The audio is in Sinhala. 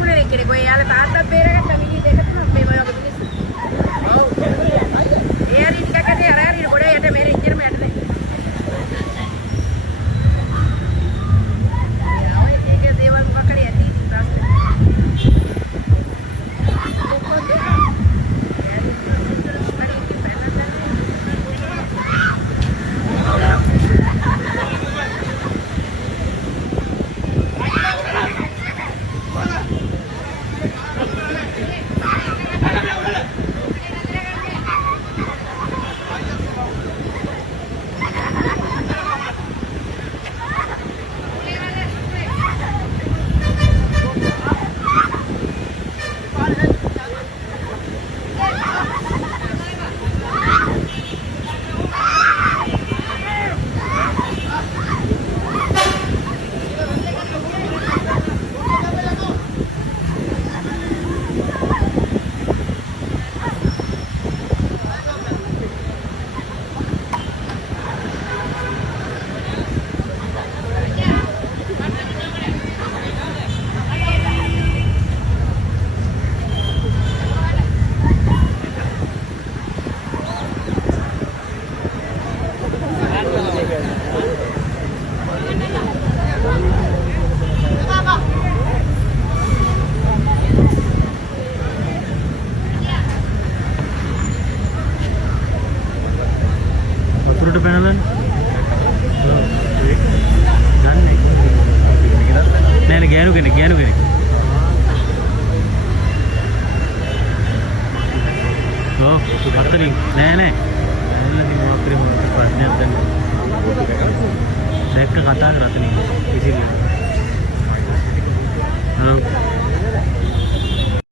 විකුණන එකනේ. කොහේ යාළ තාත්තත් බේරගත්ත මිනිහ දෙක තුනක් මේ වගේ මිනිස්සු. ඔව්. ඒ හරි ටිකක් ඇදී අර හරි ගොඩ යට මෙහෙර ඉච්චරම යට දැන්. ඔය ඒකේ දේවල් මොකක් හරි ඇති ප්‍රශ්න. වතුරට පැනලා ගන්නේ නෑ නේ ගෑනු කෙනෙක් ඔව් පත්තලින් නෑ ඇල්ලදී මොකක් කරේ මොකක් ප්‍රශ්නයක් දැන් දැක්ක කතා කරා තනින් කිසිම